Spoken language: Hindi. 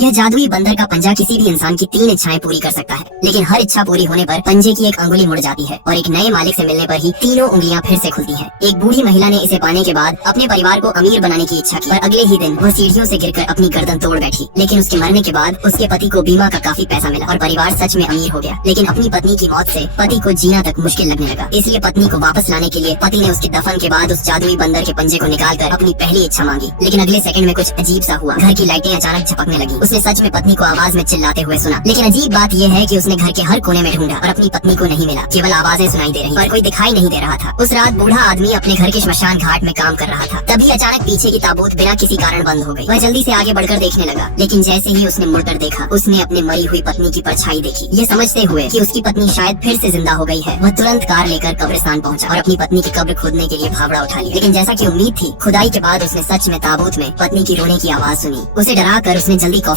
यह जादुई बंदर का पंजा किसी भी इंसान की 3 इच्छाएं पूरी कर सकता है, लेकिन हर इच्छा पूरी होने पर पंजे की एक अंगुली मुड़ जाती है और एक नए मालिक से मिलने पर ही तीनों उंगलियां फिर से खुलती हैं। एक बूढ़ी महिला ने इसे पाने के बाद अपने परिवार को अमीर बनाने की इच्छा की, पर अगले ही दिन वह सीढ़ियों से गिरकर अपनी गर्दन तोड़ बैठी। लेकिन उसके मरने के बाद उसके पति को बीमा का काफी पैसा मिला और परिवार सच में अमीर हो गया। लेकिन अपनी पत्नी की मौत से पति को जीना तक मुश्किल लगने लगा, इसलिए पत्नी को वापस लाने के लिए पति ने उसके दफन के बाद उस जादुई बंदर के पंजे को निकाल कर अपनी पहली इच्छा मांगी। लेकिन अगले सेकंड में कुछ अजीब सा हुआ, घर की लाइटें अचानक झपकने लगी। उसने सच में पत्नी को आवाज में चिल्लाते हुए सुना, लेकिन अजीब बात यह है कि उसने घर के हर कोने में ढूंढा और अपनी पत्नी को नहीं मिला। केवल आवाजें सुनाई दे रही पर कोई दिखाई नहीं दे रहा था। उस रात बूढ़ा आदमी अपने घर के श्मशान घाट में काम कर रहा था। तभी अचानक पीछे की ताबूत बिना किसी कारण बंद हो गई। वह जल्दी से आगे बढ़कर देखने लगा, लेकिन जैसे ही उसने मुड़कर देखा, उसने अपने मरी हुई पत्नी की परछाई देखी। ये समझते हुए कि उसकी पत्नी शायद फिर से जिंदा हो गई है, वह तुरंत कार लेकर कब्रिस्तान पहुंचा और अपनी पत्नी की कब्र खोदने के लिए फावड़ा उठा लिया। लेकिन जैसा कि उम्मीद थी, खुदाई के बाद उसने सच में ताबूत में पत्नी की रोने की आवाज सुनी। उसे डरा कर उसने जल्दी कॉफी